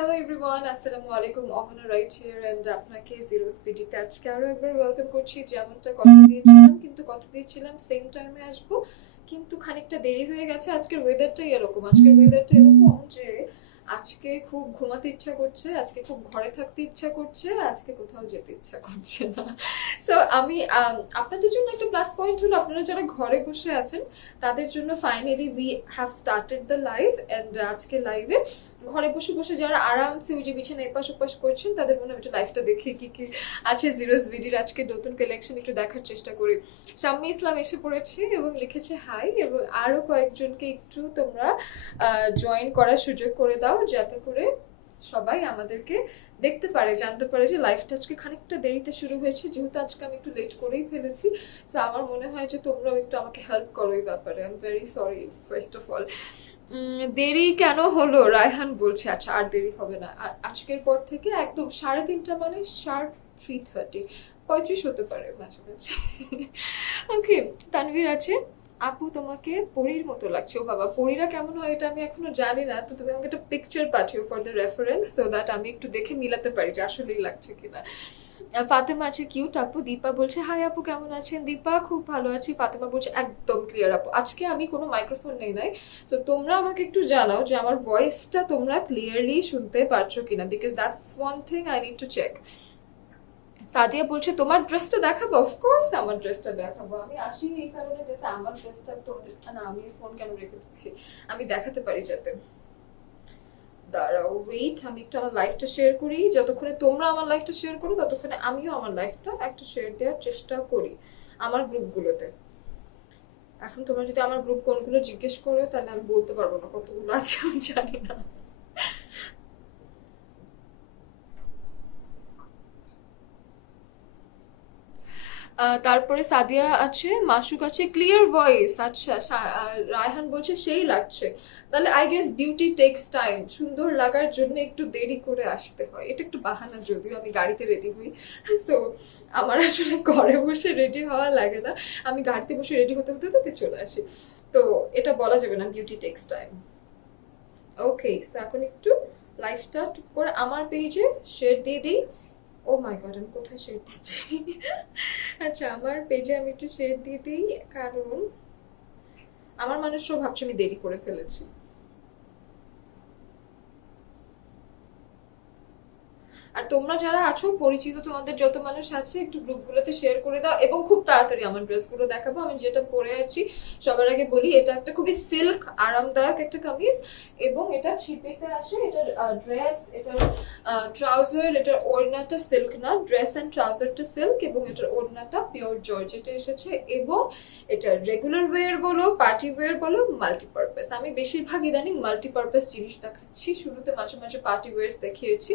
Hello everyone, আসসালামু আলাইকুম। Ahana right here and আপনাকে জিরো স্পিডিতে আজকে আরো একবার ওয়েলকাম করছি। যেমনটা কথা দিয়েছিলাম সেম টাইমে আসবো, কিন্তু খানিকটা দেরি হয়ে গেছে। আজকের ওয়েদারটা এরকম যে আজকে খুব ঘুমাতে ইচ্ছা করছে, আজকে খুব ঘরে থাকতে ইচ্ছা করছে, আজকে কোথাও যেতে ইচ্ছা করছে না। সো আমি আপনাদের জন্য একটা প্লাস পয়েন্ট হলো, আপনারা যারা ঘরে বসে আছেন তাদের জন্য finally we have started the live. And আজকে লাইভে ঘরে বসে বসে যারা আরামসে ওই যে বিছানা এপাশ ওপাশ করছেন তাদের মনে একটা লাইফটা দেখে কি কি আছে জিরোস ভিডির আজকে নতুন কালেকশন একটু দেখার চেষ্টা করি। শাম্মী ইসলাম এসে পড়েছে এবং লিখেছে হাই, এবং আরো কয়েকজনকে একটু তোমরা জয়েন করার সুযোগ করে দাও, যাতে করে সবাই আমাদেরকে দেখতে পারে, জানতে পারে যে লাইফটা আজকে খানিকটা দেরিতে শুরু হয়েছে, যেহেতু আজকে আমি একটু লেট করেই ফেলেছি। সো আমার মনে হয় যে তোমরাও একটু আমাকে হেল্প করো এই ব্যাপারে। I am very sorry first of all. দেরি কেন হলো রায়হান বলছে, আচ্ছা আর দেরি হবে না, আর আজকের পর থেকে একদম 3:30 মানে শার্প 3:30, 35 হতে পারে মাঝে মাঝে। ওকে, তানভীর আছে, আপু তোমাকে পরীর মতো লাগছে। ও বাবা, পরীরা কেমন হয় এটা আমি এখনো জানি না, তো তুমি আমাকে একটা পিকচার পাঠিও for the reference, so that আমি একটু দেখে মিলাতে পারি যে আসলেই লাগছে কিনা। ফাতেমা আছে কিউট আপু। দীপা বলছে হাই আপু কেমন আছেন। দীপা খুব ভালো আছি। ফাতেমা বলছে একদম ক্লিয়ার আপু। আজকে আমি কোনো মাইক্রোফোন নেই নাই, সো তোমরা আমাকে একটু জানাও যে আমার ভয়েসটা তোমরা ক্লিয়ারলি শুনতে পারছো কিনা, because that's one thing I need to check. Sadia বলছে তোমার ড্রেসটা দেখাবো। অফকোর্স আমার ড্রেসটা দেখাবো, আমি আসি এই কারণে যাতে আমার ড্রেসটা তোমাদের, না আমি ফোন কেন রেখে দিচ্ছি, আমি দেখাতে পারি যাতে। দাঁড়াও ওয়েট, আমি একটু আমার লাইফটা শেয়ার করি। যতক্ষণে তোমরা আমার লাইফটা শেয়ার করো ততক্ষণে আমিও আমার লাইফটা একটা শেয়ার দেওয়ার চেষ্টা করি আমার গ্রুপগুলোতে। এখন তোমরা যদি আমার গ্রুপ কোনগুলো জিজ্ঞেস করো তাহলে আমি বলতে পারবো না কতগুলো আছে, আমি জানি না। তারপরে সাদিয়া আছে, মাসুক আছে, ক্লিয়ার ভয়েস। আচ্ছা, রায়হান বলছে সেই লাগছে। তাহলে I guess beauty takes time, সুন্দর লাগার জন্য একটু দেরি করে আসতে হয়। এটা একটু বাহানা, যদিও আমি গাড়িতে রেডি হই, সো আমার আসলে ঘরে বসে রেডি হওয়া লাগে না, আমি গাড়িতে বসে রেডি হতে হতে হতে চলে আসি। তো এটা বলা যাবে না বিউটি টেক্স টাইম। ওকে, সো এখন একটু লাইফটা টুক করে আমার পেজে শেয়ার দিয়ে দিই। ও মাই গড, আমি কোথায় শেয়ার দিচ্ছি? আচ্ছা, আমার পেজে আমি একটু শেয়ার দিয়ে দিই, কারণ আমার মানুষও ভাবছে আমি দেরি করে ফেলেছি। আর তোমরা যারা আছো পরিচিত, তোমাদের যত মানুষ আছে একটু গ্রুপগুলোতে শেয়ার করে দাও, এবং খুব তাড়াতাড়ি আমার ড্রেসগুলো দেখাবো। আমি যেটা পরে আছি সবার আগে বলি, এটা একটা খুবই সিল্ক আরামদায়ক একটা কামিজ, এবং এটা 3 পিসে আসে। এটার ড্রেস, এটার ট্রাউজার, এটার ওড়নাটা সিল্ক না, ড্রেস অ্যান্ড ট্রাউজারটা সিল্ক, এবং এটার ওড়নাটা পিওর জর্জেটে এসেছে। এবং এটা রেগুলার ওয়্যার বলো, পার্টি ওয়্যার বলো, মাল্টিপারপাস। আমি বেশিরভাগ ইদানিং মাল্টিপারপাস জিনিস দেখাচ্ছি, শুরুতে মাঝে মাঝে পার্টি ওয়্যার্স দেখিয়েছি,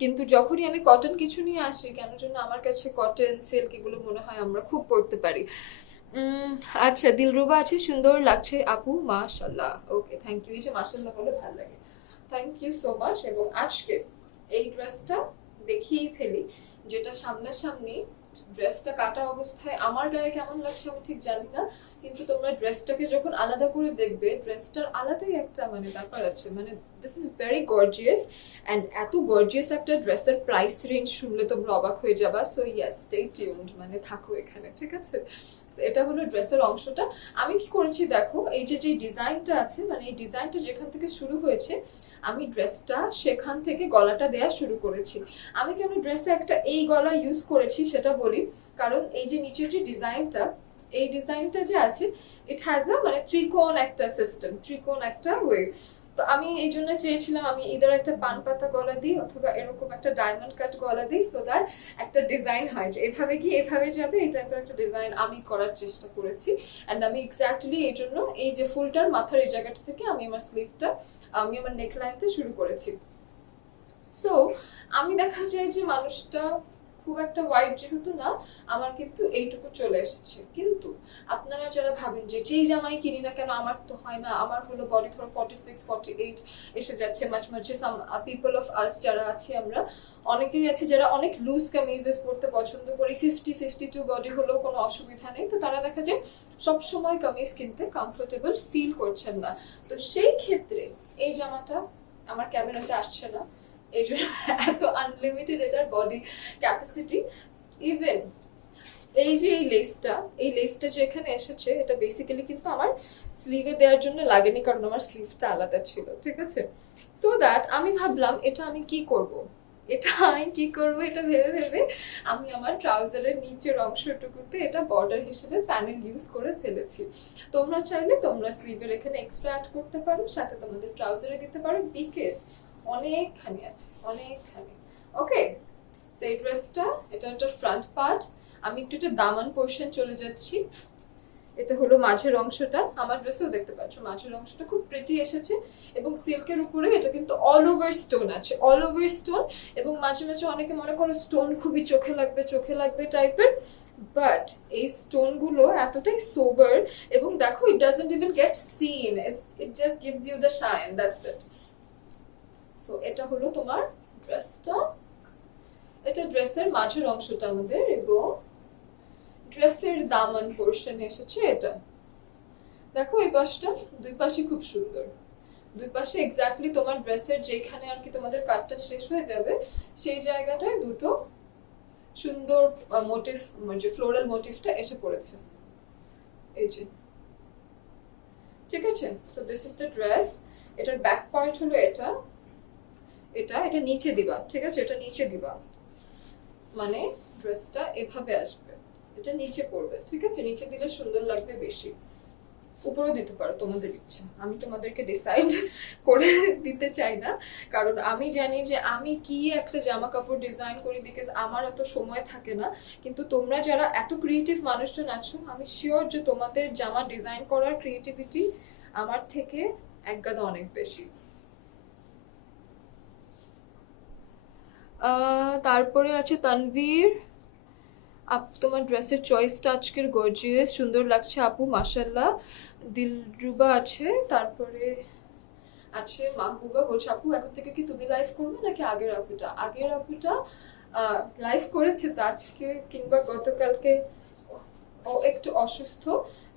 কিন্তু যখনই আমি কটন কিছু নিয়ে আসি কেন জন্য আমার কাছে কটন সিল্ক এগুলো মনে হয় আমরা খুব পরতে পারি। আচ্ছা, দিলরুবা আছে, সুন্দর লাগছে আপু মাশাল্লাহ। ওকে, থ্যাংক ইউ। এই যে মাশাল্লাহ বলে ভালো লাগে, থ্যাংক ইউ সো মাচ। এবং আজকে এই ড্রেসটা দেখিয়েই ফেলি, যেটা সামনাসামনি ড্রেসটা কাটা অবস্থায় আমার গায়ে কেমন লাগছে আমি ঠিক জানি না, কিন্তু তোমরা ড্রেসটাকে যখন আলাদা করে দেখবে, ড্রেসটার আলাদাই একটা মানে ব্যাপার আছে। মানে this is very gorgeous, and এত গর্জিয়াস একটা ড্রেসের প্রাইস রেঞ্জ শুনলে তোমরা অবাক হয়ে যাবা। সো ইয়েস, স্টে টিউনড, মানে থাকো এখানে, ঠিক আছে? এটা হলো ড্রেসের অংশটা। আমি কি করেছি দেখো, এই যে যে ডিজাইনটা আছে, মানে এই ডিজাইনটা যেখান থেকে শুরু হয়েছে, আমি ড্রেসটা সেখান থেকে গলাটা দেয়া শুরু করেছি। আমি কেন ড্রেসে একটা এই গলা ইউজ করেছি সেটা বলি, কারণ এই যে নিচের যে ডিজাইনটা, এই ডিজাইনটা যে আছে, ইট হ্যাজ আ মানে ত্রিকোণ একটা সিস্টেম, ত্রিকোণ একটা ওয়ে। তো আমি এই জন্য চেয়েছিলাম আমি ইদার একটা পান পাতা গলা দিই অথবা এরকম একটা ডায়মন্ড কাট গলা দিই, সো দ্যাট একটা ডিজাইন হয় যে এভাবে কি এভাবে যাবে, এই টাইপের একটা ডিজাইন আমি করার চেষ্টা করেছি। অ্যান্ড আমি এক্স্যাক্টলি এই জন্য এই যে ফুলটার মাথার এই জায়গাটা থেকে আমি আমার স্লিভটা, আমি আমার নেকলাইনটা শুরু করেছি। সো আমি দেখা যায় যে মানুষটা খুব একটা ওয়াইড যেহেতু না, আমার কিন্তু এইটুকু চলে এসেছে। কিন্তু আপনারা যারা ভাবেন যে যেই জামাই কিনি না কেন আমার তো হয় না, আমার হলো বডি ধরো 46-48 এসে যাচ্ছে, মাঝে মাঝে সাম পিপল অফ আস যারা আছি আমরা, অনেকেই আছে যারা অনেক লুজ কামিজেস পরতে পছন্দ করি, 50-52 বডি হলেও কোনো অসুবিধা নেই, তো তারা দেখা যায় সবসময় কামিজ কিনতে কমফোর্টেবল ফিল করছেন না। তো সেই ক্ষেত্রে এই জামাটা আমার ক্যামেরাতে আসছে না, এই জন্য এত আনলিমিটেড এটার বডি ক্যাপাসিটি। ইভেন এই যে এই লেসটা যে এখানে এসেছে, এটা বেসিক্যালি কিন্তু আমার স্লিভে দেওয়ার জন্য লাগেনি, কারণ আমার স্লিভটা আলাদা ছিল, ঠিক আছে। সো দ্যাট আমি ভাবলাম এটা আমি কি করব, এটা ভেবে ভেবে আমি আমার ট্রাউজারের নিচের অংশটুকুতে এটা বর্ডার হিসেবে প্যানেল ইউজ করে ফেলেছি। তোমরা চাইলে তোমরা স্লিভের এখানে এক্সট্রা অ্যাড করতে পারো, সাথে তোমাদের ট্রাউজারে দিতে পারো, বিকজ অনেকখানি আছে, অনেকখানি। ওকে, সো এই ড্রেসটা, এটা একটা ফ্রন্ট পার্ট। আমি একটু এটা দামান পোর্শন চলে যাচ্ছি। এটা হলো মাঝের অংশটা, আমার ড্রেসেও দেখতে পাচ্ছ মাঝের অংশটা খুব প্রিটি এসেছে, এবং সিল্কের উপরে এটা কিন্তু অল ওভার স্টোন আছে, অল ওভার স্টোন। এবং মাঝে মাঝে অনেকে মনে করো স্টোন খুবই চোখে লাগবে টাইপের, বাট এই স্টোন গুলো এতটাই সোবার, এবং দেখো it doesn't even get seen, it just gives you the shine, that's it. So এটা হলো তোমার ড্রেসটা, এটা ড্রেসের মাঝের অংশটা আমাদের, এবং ড্রেসের দামান পোর্শন এসেছে এটা। দেখো এই পাশটা, দুই পাশে খুব সুন্দর, দুই পাশে এক্স্যাক্টলি তোমার ড্রেসের যেখানে আর কি তোমাদের কাটটা শেষ হয়ে যাবে সেই জায়গাটায় দুটো সুন্দর মোটিভ, যে ফ্লোরাল মোটিভটা এসে পড়েছে, এই যে, ঠিক আছে। So this is the dress. এটার ব্যাক পার্ট হলো এটা, এটা নিচে দিবা, ঠিক আছে, এটা নিচে দিবা, মানে ড্রেসটা এভাবে আসবে, এটা নিচে পড়বে, ঠিক আছে। নিচে দিলে সুন্দর লাগবে বেশি, উপরেও দিতে পারো তোমাদের ইচ্ছা, আমি তোমাদেরকে ডিসাইড করে দিতে চাই না, কারণ আমি জানি যে আমি কি একটা জামা কাপড় ডিজাইন করি, বিকজ আমার এত সময় থাকে না। কিন্তু তোমরা যারা এত ক্রিয়েটিভ মানুষজন আছো, আমি শিওর যে তোমাদের জামা ডিজাইন করার ক্রিয়েটিভিটি আমার থেকে একগাদা অনেক বেশি। তারপরে আছে তানভীর, তোমার ড্রেসের চয়েসটা আজকের গর্জিয়াস, সুন্দর লাগছে আপু, মাশাআল্লাহ। দিলরুবা আছে, তারপরে আছে মাহবুবা, বলছে আপু এখন থেকে কি তুমি লাইভ করবে নাকি আগের আপুটা লাইভ করেছে তো আজকে কিংবা গতকালকে, ও একটু অসুস্থ,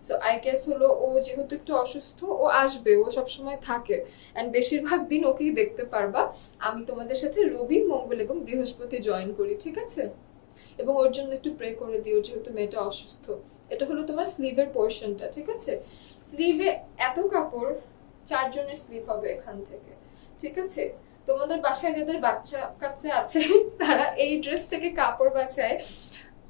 সো আই গেস হলো ও যেহেতু একটু অসুস্থ, ও আসবে, ও সবসময় থাকে, অ্যান্ড বেশিরভাগ দিন ওকেই দেখতে পারবা। আমি তোমাদের সাথে রবি, মঙ্গল এবং বৃহস্পতি জয়েন করি, ঠিক আছে। এবং ওর জন্য একটু প্রে করে দিও, যেহেতু মেয়েটা অসুস্থ। এটা হলো তোমার স্লিভের পোর্শনটা, ঠিক আছে। স্লিভে এত কাপড়, 4 জনের স্লিভ হবে এখান থেকে, ঠিক আছে। তোমাদের বাসায় যাদের বাচ্চা কাচ্চা আছে তারা এই ড্রেস থেকে কাপড় বাঁচায়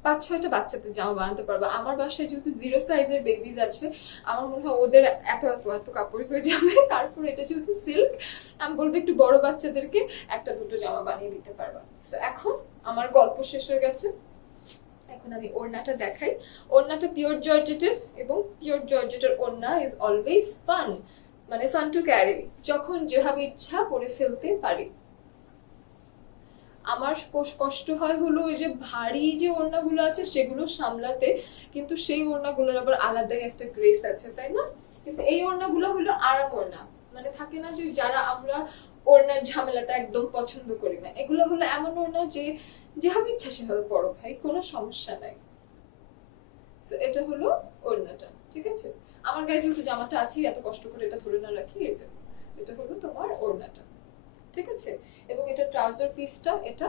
5-6টা বাচ্চাদের জামা বানাতে পারবে। আমার বাসায় যেহেতু 0 সাইজের বেবিজ আছে, আমার মনে হয় ওদের এত এত এত কাপড় হয়ে যাবে। তারপর এটা যেহেতু সিল্ক, আমি বলবো একটু বড় বাচ্চাদেরকে 1-2টো জামা বানিয়ে দিতে পারবা। সো এখন আমার গল্প শেষ হয়ে গেছে, এখন আমি ওড়নাটা দেখাই। ওড়নাটা পিওর জর্জেটের, এবং পিওর জর্জেটের ওড়না ইজ অলওয়েজ ফান, মানে ফান টু ক্যারি, যখন যেভাবে ইচ্ছা পরে ফেলতে পারি। আমার কষ্ট হয় হলো ওই যে ভারী যে ওড়নাগুলো আছে সেগুলো সামলাতে, কিন্তু সেই ওড়নাগুলোর আবার আলাদাই একটা গ্রেস আছে, তাই না। কিন্তু এই ওড়নাগুলো হলো আরাম ওড়না, মানে থাকে না যে যারা আমরা ওড়নার ঝামেলাটা একদম পছন্দ করি না, এগুলো হলো এমন ওড়না যে যেভাবে ইচ্ছা সেভাবে পরো ভাই, কোনো সমস্যা নাই। এটা হলো ওড়নাটা, ঠিক আছে। আমার গায়ে যেহেতু জামাটা আছে, এত কষ্ট করে এটা ধরে না রাখি, এই যে এটা হলো তোমার ওড়নাটা, ঠিক আছে। এবং এটা ট্রাউজার পিসটা, এটা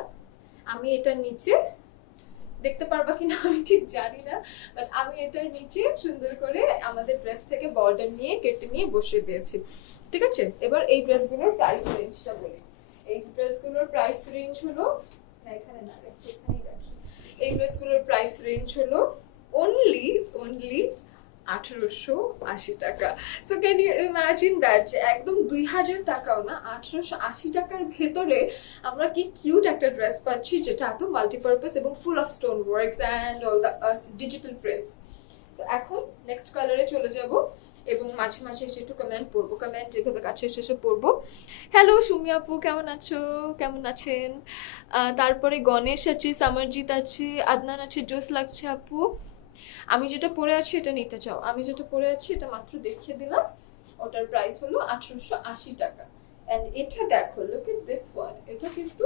আমি এটার নিচে দেখতে পারবা কিনা আমি ঠিক জানি না, বাট আমি এটার নিচে সুন্দর করে আমাদের ড্রেস থেকে বর্ডার নিয়ে কেটে নিয়ে বসিয়ে দিয়েছি, ঠিক আছে। এবার এই ড্রেসগুলোর প্রাইস রেঞ্জটা বলি। এই ড্রেসগুলোর প্রাইস রেঞ্জ হলো, না এখানে না রাখি, এখানেই রাখি। এই ড্রেসগুলোর প্রাইস রেঞ্জ হলো অনলি 1880 টাকা। So can you imagine that, যে একদম 2000 টাকাও না, 1880 টাকার ভেতরে আমরা কি কিউট একটা ড্রেস পাচ্ছি, যেটা এত মাল্টিপারপাস এবং full of stone works and all the digital prints. So এখন নেক্সট কালারে চলে যাব, এবং মাঝে মাঝে এসে একটু কমেন্ট পড়বো, কমেন্ট যেভাবে কাছে এসে পড়বো। হ্যালো সুমি আপু, কেমন আছো, কেমন আছেন। তারপরে গণেশ আছে, সামারজিৎ আছে, আদনান আছে, জোস লাগছে আপু। আমি যেটা পরে আছি এটা নিতে চাও, আমি যেটা পরে আছি এটা মাত্র দেখিয়ে দিলাম, ওটার প্রাইস হলো 1880 টাকা। এন্ড এটা দেখো, লুক এট দিস ওয়ান, এটা কিন্তু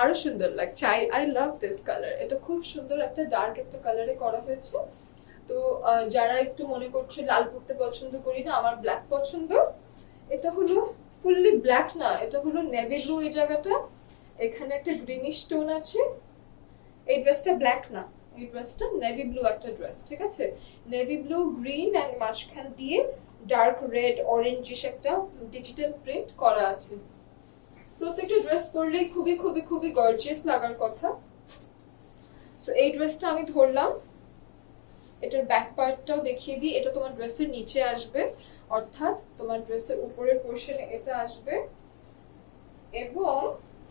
আরো সুন্দর লাগছে। আই লাভ দিস কালার, এটা খুব সুন্দর একটা ডার্ক একটা কালারে করা হয়েছে। তো যারা একটু মনে করছে লাল পরতে পছন্দ করি না, আমার ব্ল্যাক পছন্দ, এটা হলো ফুললি ব্ল্যাক না, এটা হলো নেভি ব্লু। এই জায়গাটা এখানে একটা গ্রিনিশ টোন আছে। এই ড্রেসটা ব্ল্যাক না, এই ড্রেসটা নেভি ব্লু একটা ড্রেস, ঠিক আছে? নেভি ব্লু, গ্রিন অ্যান্ড মাঝখান দিয়ে ডার্ক রেড অরেঞ্জিশ একটা ডিজিটাল প্রিন্ট করা আছে। প্রত্যেকটা ড্রেস পরলেই খুবই খুবই খুবই গর্জিয়াস লাগার কথা। সো এই ড্রেসটা আমি ধরলাম, এটার ব্যাক পার্টটাও দেখিয়ে দিই। এটা তোমার ড্রেসের নিচে আসবে, অর্থাৎ তোমার ড্রেসের উপরের পোর্শনে এটা আসবে। এবং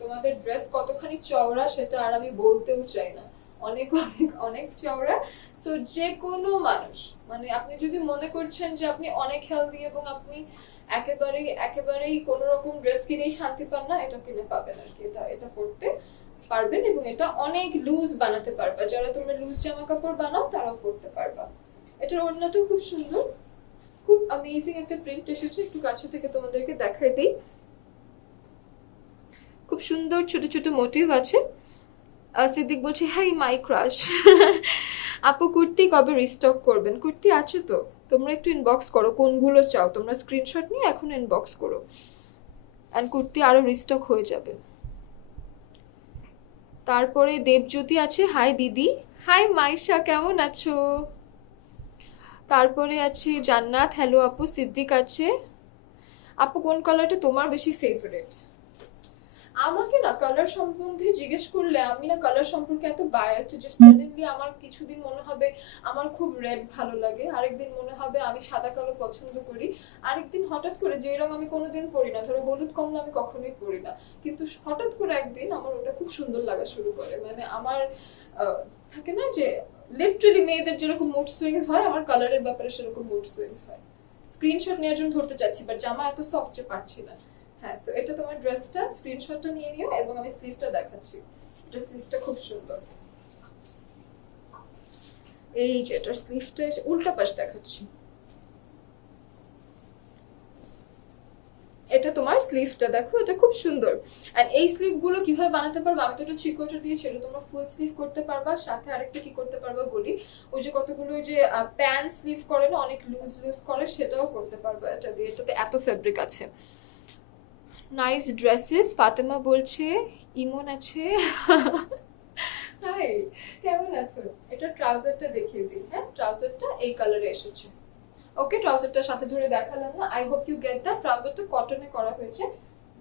তোমাদের ড্রেস কতখানি চওড়া সেটা আর আমি বলতেও চাই না, অনেক অনেক অনেক চওড়া। সো যে কোনো মানুষ, মানে আপনি যদি মনে করছেন যে আপনি অনেক হেলদি এবং আপনি একেবারেই কোনো রকম ড্রেস কিনেই শান্তি পান না, এটা কিনে পাবেন আর কি। এটা পরতে পারবেন এবং এটা অনেক লুজ বানাতে পারবা। যারা তোমরা লুজ জামা কাপড় বানাও তারাও পরতে পারবা। এটার ওড়নাটাও খুব সুন্দর, খুব অ্যামেজিং একটা প্রিন্ট এসেছে। একটু কাছে থেকে তোমাদেরকে দেখাই দিই। খুব সুন্দর ছোট ছোট মোটিভ আছে। সিদ্দিক বলছে হাই মাই ক্রাশ। আপু কুর্তি কবে রিস্টক করবেন? কুর্তি আছে তো, তোমরা একটু ইনবক্স করো কোনগুলো চাও, তোমরা স্ক্রিনশট নিয়ে এখন ইনবক্স করো, অ্যান্ড কুর্তি আরো রিস্টক হয়ে যাবে। তারপরে দেবজ্যোতি আছে, হাই দিদি। হাই মাইশা, কেমন আছো? তারপরে আছে জান্নাত, হ্যালো আপু। সিদ্দিক আছে। আপু কোন কালারটা তোমার বেশি ফেভারিট? আমাকে না কালার সম্বন্ধে জিজ্ঞেস করলে আমি না কালার সম্পর্কে এত বায়াসড যে সাডেনলি আমার কিছুদিন মনে হবে আমার খুব রেড ভালো লাগে, আরেকদিন মনে হবে আমি সাদা কালো পছন্দ করি, আরেকদিন হঠাৎ করে যে রং আমি কোনোদিন পরি না, ধরো হলুদ কমলা আমি কখনোই পরি না, কিন্তু হঠাৎ করে একদিন আমার ওটা খুব সুন্দর লাগা শুরু করে। মানে আমার থাকে না যে লিটারালি মেয়েদের যেরকম মুড সুইংস হয়, আমার কালারের ব্যাপারে সেরকম মুড সুইংস হয়। স্ক্রিনশট নেওয়ার জন্য ধরতে চাচ্ছি, বাট জামা এত সফট যে পারছি না। হ্যাঁ, সো এটা তোমার ড্রেসটা, স্ক্রিনশটটা নিয়ে নিও এবং আমি স্লিভটা দেখাচ্ছি। এটা স্লিভটা খুব সুন্দর। এই যে এটার স্লিভটা উল্টা পাশ দেখাচ্ছি। এটা তোমার স্লিভটা দেখো, এটা খুব সুন্দর। এন্ড এই স্লিভ গুলো কিভাবে বানাতে পারবে, আমি তো এটা 3/4 দিয়ে, সেটা তোমরা ফুল স্লিভ করতে পারবা। সাথে আরেকটা কি করতে পারবা বলি, ওই যে কতগুলো যে প্যান স্লিভ করে না, অনেক লুজ লুজ করে, সেটাও করতে পারবা এটা দিয়ে। এটাতে এত ফেব্রিক আছে। নাইস ড্রেসেস ফাতেমা বলছে। ইমন আছে। হাই, কেমন আছো? এটা ট্রাউজারটা দেখিয়ে দিই। হ্যাঁ, ট্রাউজারটা এই কালারে এসেছে। ওকে, ট্রাউজারটা সাথে ধরে দেখালাম না, I hope you get that. ট্রাউজারটা কটনে করা হয়েছে,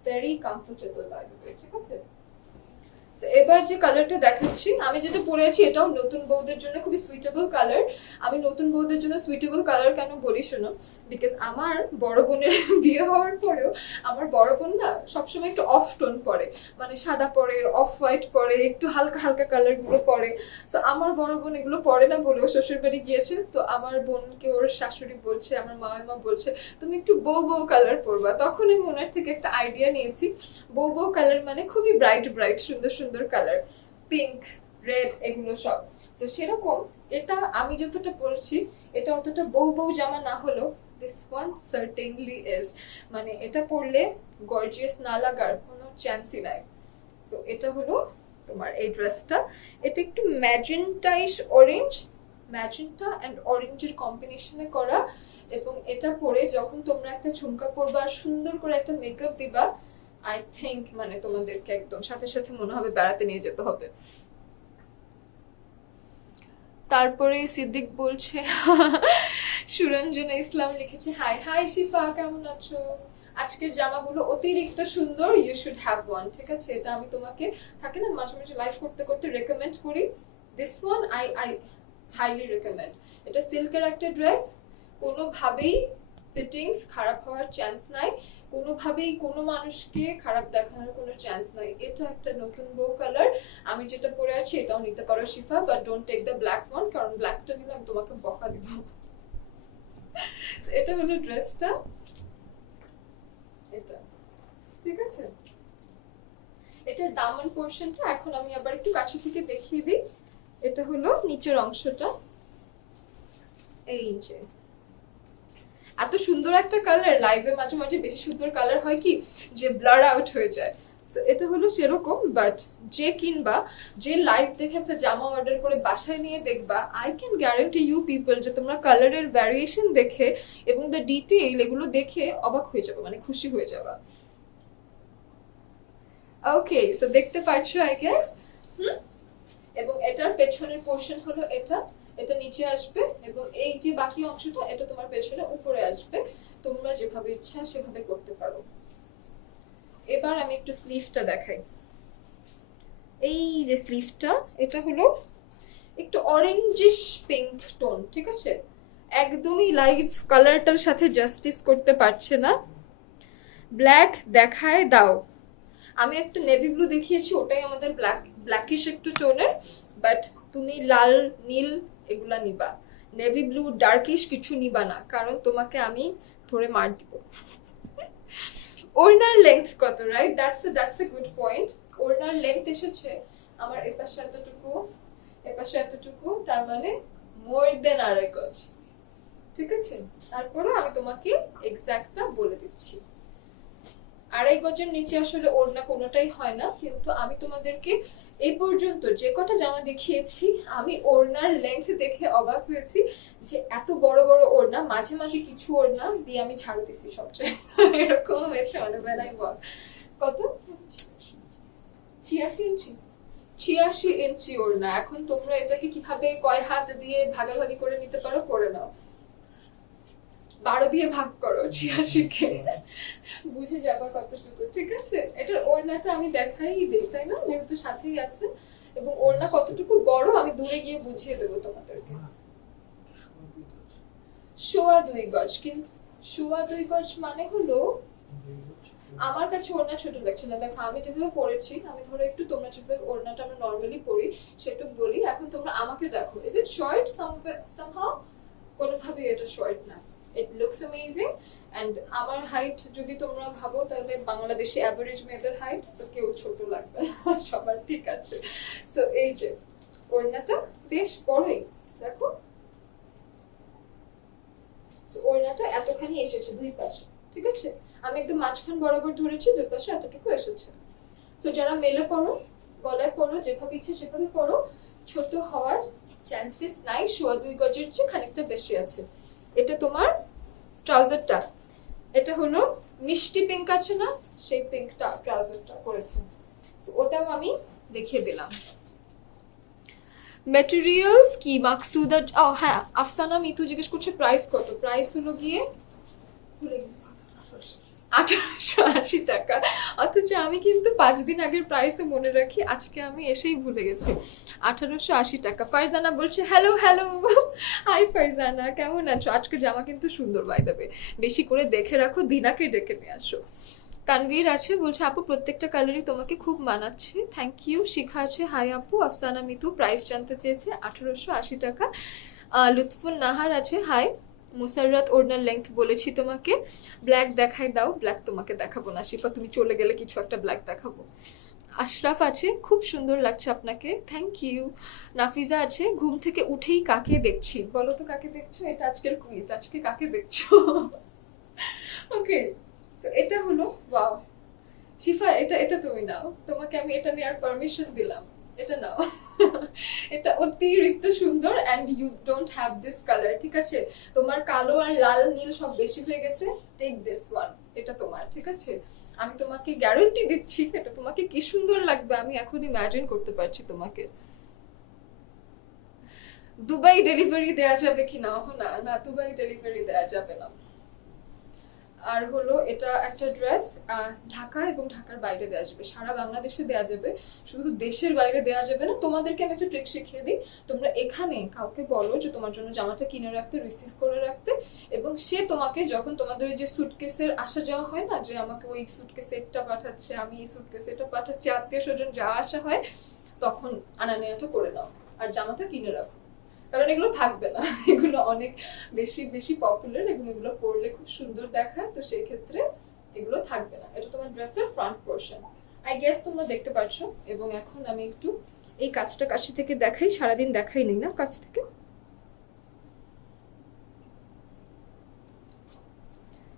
very comfortable by the way, ঠিক আছে? এবার যে কালারটা দেখাচ্ছি, আমি যেটা পরে আছি এটাও নতুন বউদের জন্য খুবই সুইটেবল কালার। আমি নতুন বউদের জন্য সুইটেবল কালার কেন বলি শোনো, বিকজ আমার বড় বোনের বিয়ে হওয়ার পরেও আমার বড় বোন না সবসময় একটু অফ টোন পরে, মানে সাদা পরে, অফ হোয়াইট পরে, একটু হালকা হালকা কালার গুলো পরে। তো আমার বড় বোন এগুলো পরে না বলে ও শ্বশুর বাড়ি গিয়েছে, তো আমার বোনকে ওর শাশুড়ি বলছে, আমার মা বলছে তুমি একটু বউ বউ কালার পরবা। তখনই মনের থেকে একটা আইডিয়া নিয়েছি, বউ বউ কালার মানে খুবই ব্রাইট ব্রাইট সুন্দর সুন্দর কালার, পিঙ্ক, রেড, এগুলো সব। তো সেরকম এটা আমি যতটা পরছি, এটা অতটা বউ বউ জামা না হলেও this one certainly is, মানে এটা পরলে গর্জিয়াস না লাগার কোনো চান্সই নাই। সো এটা হলো তোমার এই ড্রেসটা। এটা একটু ম্যাজেন্টাইশ অরেঞ্জ, ম্যাজেন্টা অ্যান্ড অরেঞ্জের কম্বিনেশনে করা, এবং এটা পরে যখন তোমরা একটা ঝুমকা পরবা আর সুন্দর করে একটা মেকআপ দিবা, আই থিঙ্ক মানে তোমাদেরকে একদম সাথে সাথে মনে হবে বেড়াতে নিয়ে যেতে হবে। তারপরে সিদ্দিক বলছে, সুরঞ্জনা ইসলাম লিখেছে হাই। হাই শিফা, কেমন আছো? আজকের জামাগুলো অতিরিক্ত সুন্দর, ইউ শুড হ্যাভ ওয়ান, ঠিক আছে? এটা আমি তোমাকে থাকে না মাঝে মাঝে লাইভ করতে করতে রেকমেন্ড করি, this one I highly recommend. এটা সিল্কের একটা ড্রেস, কোনোভাবেই ফিটিংস খারাপ হওয়ার চান্স নাই, কোনোভাবেই কোনো মানুষকে খারাপ দেখানোর কোনো চান্স নাই। এটা একটা নতুন বউ কালার, আমি যেটা পরে আছি এটাও নিতে পারো Shifa, but don't take the black one, কারণ ব্ল্যাকটা নিলে আমি তোমাকে বকা দিব। এটা হলো ড্রেসটা, এটা ঠিক আছে। এটার দামান পোর্শনটা এখন আমি আবার একটু কাছে থেকে দেখিয়ে দিই। এটা হলো নিচের অংশটা, এই যে এত সুন্দর একটা কালার, লাইভে মাঝে মাঝে বেশি সুন্দর কালার হয় কি যে ব্লার আউট হয়ে যায়। এটা হলো সেরকম, বাট যে কিনবা, যে লাইভ দেখে একটা জামা অর্ডার করে বাসায় নিয়ে দেখবা, I can guarantee you people যে তোমরা কালারের ভ্যারিয়েশন দেখে এবং দ্য ডিটেইল এগুলো দেখে অবাক হয়ে যাবে, মানে খুশি হয়ে যাবা। ওকে, সো দেখতে পাচ্ছো আই গেস। এবং এটার পেছনের পোর্শন হলো এটা, এটা নিচে আসবে এবং এই যে বাকি অংশটা এটা তোমার পেছনে উপরে আসবে। তোমরা যেভাবে ইচ্ছা সেভাবে করতে পারো। এবার আমি একটু স্লিভটা দেখাই। এই যে স্লিভটা, এটা হলো একটু অরেঞ্জিশ পিঙ্ক টোন, ঠিক আছে? একদমই লাইভ কালারটার সাথে জাস্টিস করতে পারছে না। ব্ল্যাক দেখায় দাও। আমি একটা নেভি ব্লু দেখিয়েছি, ওটাই আমাদের ব্ল্যাকিশ একটু টোনের, বাট তুমি লাল নীল এগুলা নিবা। নেভি ব্লু ডার্কিশ কিছু নিবা না, কারণ তোমাকে আমি ধরে মার দিব। ওড়নার লেন্থ কত, right? That's a good point. ওড়নার লেন্থ এসেছে আমার এপাশে এতটুকু, এপাশে এতটুকু, তার মানে মোর দেন 2.5 গজ, ঠিক আছে? তারপরে আমি তোমাকে এক্সাক্টটা বলে দিচ্ছি। 2.5 গজের নিচে আসলে ওড়না কোনোটাই হয় না, কিন্তু আমি তোমাদেরকে এই পর্যন্ত যে কটা জামা দেখিয়েছি, আমি ওড়নার লেন্থ দেখে অবাক হয়েছি যে এত বড় বড় ওড়না। মাঝে মাঝে কিছু ওড়না দিয়ে আমি ঝাড়ু দিছি সবচেয়ে, এরকম হয়েছে অনেক বেলায়। বল কত? 86 ইঞ্চি। 86 ইঞ্চি ওড়না। এখন তোমরা এটাকে কিভাবে কয় হাত দিয়ে ভাগাভাগি করে নিতে পারো, করে নাও। 12 দিয়ে ভাগ করো 86-কে, বুঝে যাবা কতটুকু, ঠিক আছে? এটার ওড়নাটা আমি দেখাই দেই, তাই না? যেহেতু সাথেই আছে। এবং ওড়না কতটুকু বড় আমি দূরে গিয়ে বুঝিয়ে দেবো তোমাদেরকে। 2.25 গজ। কিন্তু 2.25 গজ মানে হলো, আমার কাছে ওড়না ছোট লাগছে না। দেখো আমি যেভাবে পরেছি, আমি ধরো একটু তোমরা যেভাবে ওড়নাটা আমরা নর্মালি পরি সেটুকু বলি। এখন তোমরা আমাকে দেখো, ইজ ইট শর্ট সামহাউ? কোনোভাবে এটা শর্ট না। It looks amazing. এন্ড আমার হাইট যদি তোমরা ভাবো, তাহলে বাংলাদেশি অ্যাভারেজ মেয়েদের হাইট, তো কেউ ছোট লাগবে না, সবার ঠিক আছে। সো এই যে ওড়নাটা বেশ বড়ই, দেখো। সো ওড়নাটা এতখানি এসেছে দুই পাশে, ঠিক আছে? আমি একদম মাঝখান বরাবর ধরেছি, দুই পাশে এতটুকু এসেছে। সো যারা মেলে পড়ো, গলায় পড়ো, যেভাবে ইচ্ছে সেভাবে পড়ো, ছোট হওয়ার চান্সেস নাই। 2.25 গজের চেয়ে খানিকটা বেশি আছে। এটা তোমার ট্রাউজারটা, এটা হলো মিষ্টি পিঙ্ক আছে না, সেই পিঙ্কটা ট্রাউজারটা করেছে। ওটাও আমি দেখিয়ে দিলাম। ম্যাটেরিয়ালস কি মাকসুদা? ও হ্যাঁ, আফসানা মিতু জিজ্ঞেস করছে প্রাইস কত। প্রাইস হলো গিয়ে 1880 টাকা। অথচ আমি কিন্তু 5 দিন আগের প্রাইসে মনে রাখি, আজকে আমি এসেই ভুলে গেছি। 1880 টাকা। ফারজানা বলছে হ্যালো হ্যালো, হাই ফারজানা, কেমন আছো? আজকে জামা কিন্তু সুন্দর, বাই দ্য ওয়ে। বেশি করে দেখে রাখো, দিনাকে ডেকে নিয়ে আসো। তানভীর আছে, বলছে আপু প্রত্যেকটা কালারই তোমাকে খুব মানাচ্ছে, থ্যাংক ইউ। শিখা আছে, হাই আপু। আফসানা মিতু প্রাইস জানতে চেয়েছে, 1880 টাকা। লুৎফুন নাহার আছে, হাই। মুসাররাত ওড়নার লেন্থ বলেছি তোমাকে। ব্ল্যাক দেখাই দাও। ব্ল্যাক তোমাকে দেখাবো না শিফা, তুমি চলে গেলে কিছু একটা ব্ল্যাক দেখাবো। আশরাফ আছে, খুব সুন্দর লাগছে আপনাকে, থ্যাংক ইউ। নাফিজা আছে, ঘুম থেকে উঠেই কাকে দেখছি। বলো তো কাকে দেখছো? এটা আজকের কুইজ, আজকে কাকে দেখছো? ওকে, এটা হলো, ওয়াও শিফা, এটা এটা তুমি নাও, তোমাকে আমি এটা নেওয়ার পারমিশন দিলাম, এটা নাও। এটা অতিরিক্ত সুন্দর and you don't have this colour, ঠিক আছে? তোমার কালো আর লাল নীল সব বেশি হয়ে গেছে, টেক দিস ওয়ান, এটা তোমার, ঠিক আছে? আমি তোমাকে গ্যারান্টি দিচ্ছি এটা তোমাকে কি সুন্দর লাগবে, আমি এখন ইমাজিন করতে পারছি তোমাকে। দুবাই ডেলিভারি দেয়া যাবে কি না? না না, দুবাই ডেলিভারি দেয়া যাবে না। আর হলো এটা একটা ড্রেস, ঢাকা এবং ঢাকার বাইরে দেওয়া যাবে, সারা বাংলাদেশে দেওয়া যাবে, শুধু দেশের বাইরে দেওয়া যাবে না। তোমাদেরকে আমি একটা ট্রিক শিখিয়ে দিই। তোমরা এখানে কাউকে বলো যে তোমার জন্য জামাটা কিনে রাখতে, রিসিভ করে রাখতে, এবং সে তোমাকে যখন তোমাদের ওই যে সুটকেসের আসা যাওয়া হয় না, যে আমাকে ওই সুটকেসে এটা পাঠাচ্ছে, আমি এই সুটকেসে এটা পাঠাচ্ছি, আত্মীয় স্বজন যাওয়া আসা হয়, তখন আনা নেওয়াটা করে নাও আর জামাটা কিনে রাখো। কারণ এগুলো থাকবে না, এগুলো অনেক বেশি বেশি পপুলার এবং এগুলো পরলে খুব সুন্দর দেখায়, তো সেই ক্ষেত্রে এগুলো থাকবে না। এটা তোমার ড্রেসের ফ্রন্ট পোর্শন, আই গেস তোমরা দেখতে পাচ্ছ। এবং এখন আমি একটু এই কাজটা কাছে থেকে দেখাই, সারাদিন দেখাই নেই না কাছ থেকে।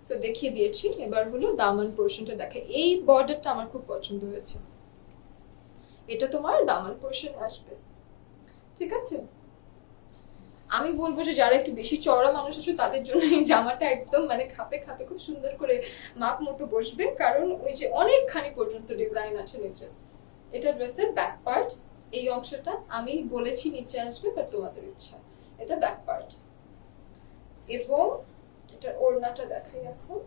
তো দেখিয়ে দিয়েছি, এবার হলো দামান পোর্শনটা দেখাই। এই বর্ডারটা আমার খুব পছন্দ হয়েছে, এটা তোমার দামান পোর্শন আসবে, ঠিক আছে? আমি বলবো যে যারা একটু বেশি চওড়া মানুষ আছে তাদের জন্য এই জামাটা একদম মানে খাপে খাপে খুব সুন্দর করে মাপ মতো বসবে, কারণ ওই যে অনেকখানি পর্যন্ত ডিজাইন আছে নিচে। এটা ড্রেসের ব্যাক পার্ট, এই অংশটা আমি বলেছি নিচে আসবে, বাট তোমাদের ইচ্ছা। এটা ব্যাক পার্ট, এবং এটা ওড়নাটা দেখাই এখন।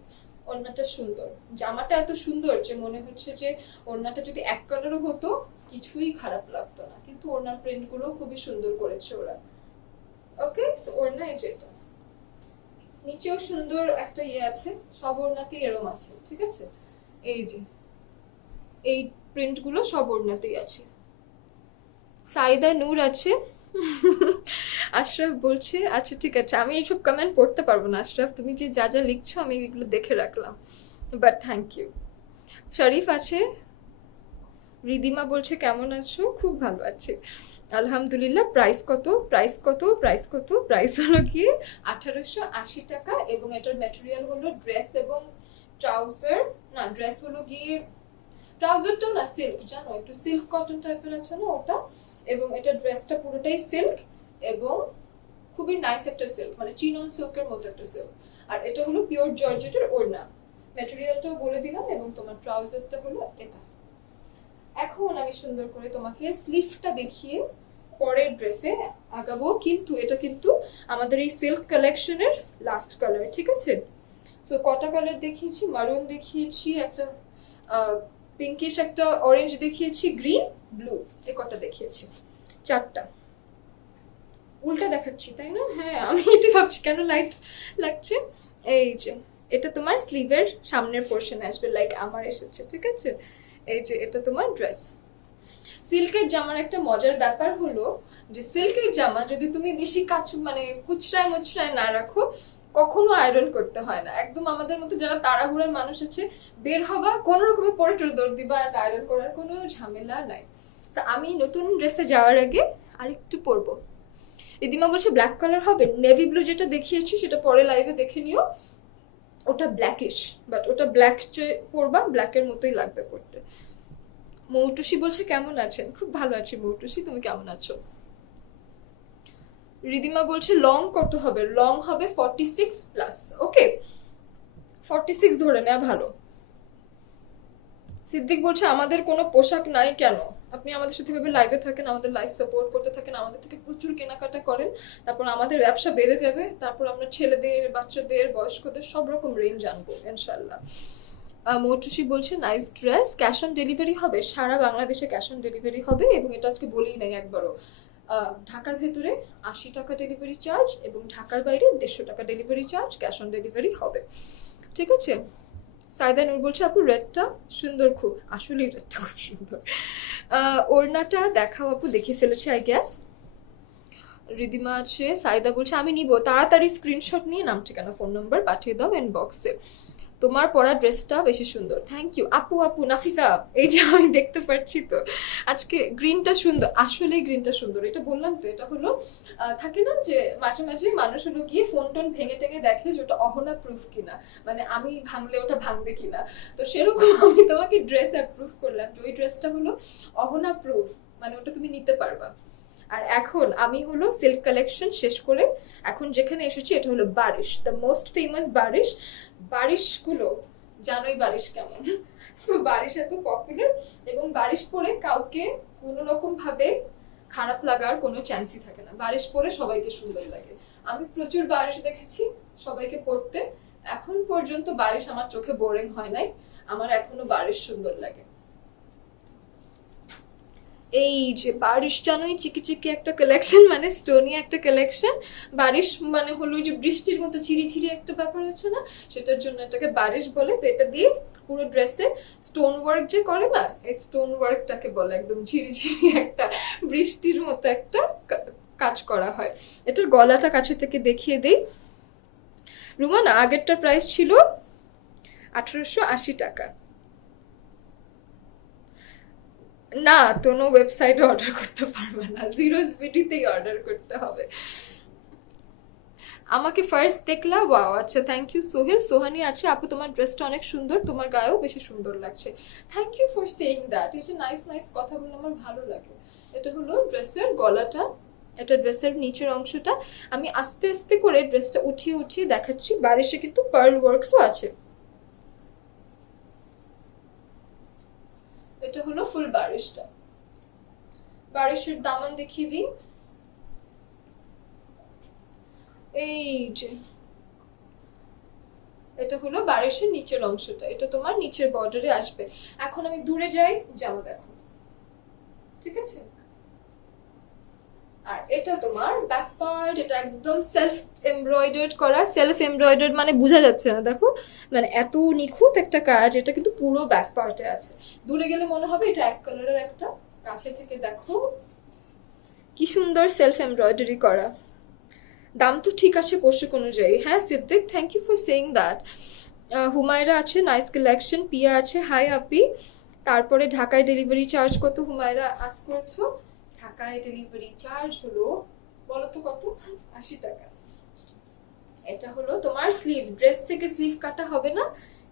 ওড়নাটা সুন্দর, জামাটা এত সুন্দর যে মনে হচ্ছে যে ওড়নাটা যদি এক কালারও হতো কিছুই খারাপ লাগতো না, কিন্তু ওড়নার প্রিন্ট গুলো খুবই সুন্দর করেছে ওরা। ওকে, সো ওড়না এই যে এটা, নিচেও সুন্দর একটা ইয়ে আছে, সব ওড়নাতেই এরকম আছে, ঠিক আছে? এই যে এই প্রিন্ট গুলো সব ওড়নাতেই আছে। সাইদা নূর আছে। আশরাফ বলছে, আচ্ছা ঠিক আছে, আমি এইসব কমেন্ট পড়তে পারবো না আশরাফ, তুমি যে যা যা লিখছো আমি এগুলো দেখে রাখলাম, বাট থ্যাংক ইউ। শরীফ আছে। রিদিমা বলছে কেমন আছো? খুব ভালো আছি আলহামদুলিল্লাহ। প্রাইস কত? প্রাইস কত? প্রাইস কত? প্রাইস হলো গিয়ে 1880 টাকা, এবং এটার ম্যাটেরিয়াল হলো ড্রেস এবং ট্রাউজার, না ড্রেস হলো গিয়ে ট্রাউজারটাও না সিল্ক, জানো একটু সিল্ক কটন টাইপের আছে না ওটা, এবং এটা ড্রেসটা পুরোটাই সিল্ক এবং খুবই নাইস একটা সিল্ক, মানে চিনন সিল্কের মতো একটা সিল্ক। আর এটা হলো পিওর জর্জেটের ওড়না, ম্যাটেরিয়ালটাও বলে দিলাম, এবং তোমার ট্রাউজারটা হলো এটা। এখন আমি সুন্দর করে তোমাকে স্লিভটা দেখিয়ে পরের ড্রেসে আগাবো, কিন্তু এটা কিন্তু আমাদের এই সিল্ক কালেকশনের লাস্ট কালার, ঠিক আছে? সো কটা কালার দেখিয়েছি, মারুন দেখিয়েছি, একটা পিঙ্কিশ, একটা অরেঞ্জ দেখিয়েছি, গ্রিন, ব্লু, এই কটা দেখিয়েছি, 4টা। উল্টা দেখাচ্ছি তাই না? হ্যাঁ, আমি এটি ভাবছি কেন লাইট লাগছে। এই যে এটা তোমার স্লিভের সামনের পোর্শনে আসবে, লাইক আমার এসেছে, ঠিক আছে? এই যে এটা তোমার ড্রেস। সিল্কের জামার একটা মজার ব্যাপার হলো যে সিল্কের জামা যদি তুমি বেশি মানে কুচড়ায় মুচড়ায় না রাখো, কখনো আয়রন করতে হয় না। একদম আমাদের মতো যারা তাড়াহুড়ার মানুষ আছে, বের হবা কোন রকমে পরে টরে দৌড় দিবা, আর আয়রন করার কোনো ঝামেলা নাই। আমি নতুন ড্রেসে যাওয়ার আগে আরেকটু পরবো। রিদিমা বলছে ব্ল্যাক কালার হবে, নেভি ব্লু যেটা দেখিয়েছি সেটা পরে লাইভে দেখে নিও, ওটা ব্ল্যাকিশ, বাট ওটা ব্ল্যাক যে পরবা ব্ল্যাকের মতোই লাগবে পরতে। মৌটুসি বলছে কেমন আছেন? খুব ভালো আছি মৌটুসি, তুমি কেমন আছো? রিদিমা বলছে লং কত হবে? লং হবে 46+, ওকে 46 ধরে নেওয়া ভালো। সিদ্দিক বলছে আমাদের কোনো পোশাক নাই কেন? আপনি আমাদের সাথে ভাবে লাইভে থাকেন, আমাদের লাইভ সাপোর্ট করতে থাকেন, আমাদের থেকে প্রচুর কেনাকাটা করেন, তারপর আমাদের ব্যবসা বেড়ে যাবে, তারপর আমরা ছেলেদের, বাচ্চাদের, বয়স্কদের সব রকম রেঞ্জ আনবো ইনশাল্লাহ। মৌটুসি বলছে nice dress, cash on delivery হবে? সারা বাংলাদেশে ক্যাশ অন ডেলিভারি হবে, এবং এটা আজকে বলেই নাই একবারও। ঢাকার ভেতরে 80 টাকা ডেলিভারি চার্জ, এবং ঢাকার বাইরে 150 টাকা delivery charge, cash on delivery হবে, ঠিক আছে? সাইদা নূর বলছে আপু রেডটা সুন্দর খুব, আসলেই রেডটা খুব সুন্দর। ওড়নাটা দেখাও আপু, দেখে ফেলেছি আই গ্যাস। রিদিমা আছে। সাইদা বলছে আমি নিব, তাড়াতাড়ি স্ক্রিনশট নিয়ে নাম ঠিকানা ফোন নাম্বার পাঠিয়ে দাও ইনবক্সে। তোমার পরা ড্রেসটা বেশি সুন্দর, থ্যাংক ইউ আপু। আপু নাফিসা, এই যে আমি দেখতে পাচ্ছি তো আজকে গ্রিনটা সুন্দর, আসলেই গ্রিনটা সুন্দর। এটা বললাম তো, এটা হলো থাকে না যে মাঝে মাঝে মানুষ হলো গিয়ে ফোন টোন ভেঙে টেঙে দেখে যে ওটা অহনা প্রুফ কিনা, মানে আমি ভাঙলে ওটা ভাঙবে কিনা, তো সেরকম আমি তোমাকে ড্রেস অ্যাপ্রুভ করলাম যে ওই ড্রেসটা হলো অহনা প্রুফ, মানে ওটা তুমি নিতে পারবা। আর এখন আমি হলো সিল্ক কালেকশন শেষ করে এখন যেখানে এসেছি এটা হলো বারিশ, দ্য মোস্ট ফেমাস বারিশ। বারিশগুলো জানোই বারিশ কেমন, সো বারিশ এত পপুলার, এবং বারিশ পরে কাউকে কোনো রকম ভাবে খারাপ লাগার কোনো চান্সই থাকে না। বারিশ পরে সবাইকে সুন্দর লাগে। আমি প্রচুর বারিশ দেখেছি সবাইকে পরতে, এখন পর্যন্ত বারিশ আমার চোখে বোরিং হয় নাই, আমার এখনো বারিশ সুন্দর লাগে। এই যে বারিশ জানোই চিকি চিকি একটা কালেকশন, মানে স্টোনি একটা কালেকশন। বারিশ মানে হলো যে বৃষ্টির মতো চিরি চিরি একটা ব্যাপার আছে না, সেটার জন্য এটাকে বারিশ বলে। তো এটা দিয়ে পুরো ড্রেসে স্টোন ওয়ার্ক যে করে না, এই স্টোন ওয়ার্কটাকে বলে, একদম ঝিরি ঝিরি একটা বৃষ্টির মতো একটা কাজ করা হয়। এটার গলাটা কাছে থেকে দেখিয়ে দেই। রুমানা আগেরটার প্রাইস ছিল 1880 টাকা। না, কোনো ওয়েবসাইটে অর্ডার করতে পারবে না, জিরোস বিডিতেই অর্ডার করতে হবে। আমাকে ফার্স্ট দেখলা, ওয়াও, আচ্ছা থ্যাংক ইউ সোহেল। সোহানি আছে আপু তোমার ড্রেসটা অনেক সুন্দর, তোমার গায়েও বেশি সুন্দর লাগছে, thank you for saying that. এই যে নাইস নাইস কথাগুলো আমার ভালো লাগে। এটা হলো ড্রেসের গলাটা, এটা ড্রেসের নিচের অংশটা। আমি আস্তে আস্তে করে ড্রেসটা উঠিয়ে উঠিয়ে দেখাচ্ছি। বারিশে কিন্তু পার্ল ওয়ার্কসও আছে। এটা হলো ফুল বারিশটা। বারিশের দামান দেখিয়ে দিই, এই যে এটা হলো বারিশের নিচের অংশটা, এটা তোমার নিচের বর্ডারে আসবে। এখন আমি দূরে যাই, জামা দেখো, ঠিক আছে? আর এটা তোমার ব্যাক পার্ট, এটা একদম সেলফ এমব্রয়ডার্ড করা। সেলফ এমব্রয়ডার্ড মানে বোঝা যাচ্ছে না, দেখো মানে এত নিখুঁত একটা কাজ। এটা কিন্তু পুরো ব্যাক পার্টে আছে। দূরে গেলে মনে হবে এটা এক কালারের একটা, কাছে থেকে দেখো কি সুন্দর সেলফ এমব্রয়ডারি করা। দাম তো ঠিক আছে পোশাক অনুযায়ী। হ্যাঁ Siddique, thank you for saying that. Humaira আছে, নাইস কালেকশন। পিয়া আছে, হাই আপি। তারপরে ঢাকায় ডেলিভারি চার্জ কত হুমায়রা আস করেছো? ঢাকায় ডেলিভারি চার্জ হলো, বলো তো কত? 80 টাকা। এটা হলো তোমার স্লিভ, ড্রেস থেকে স্লিভ কাটা হবে না,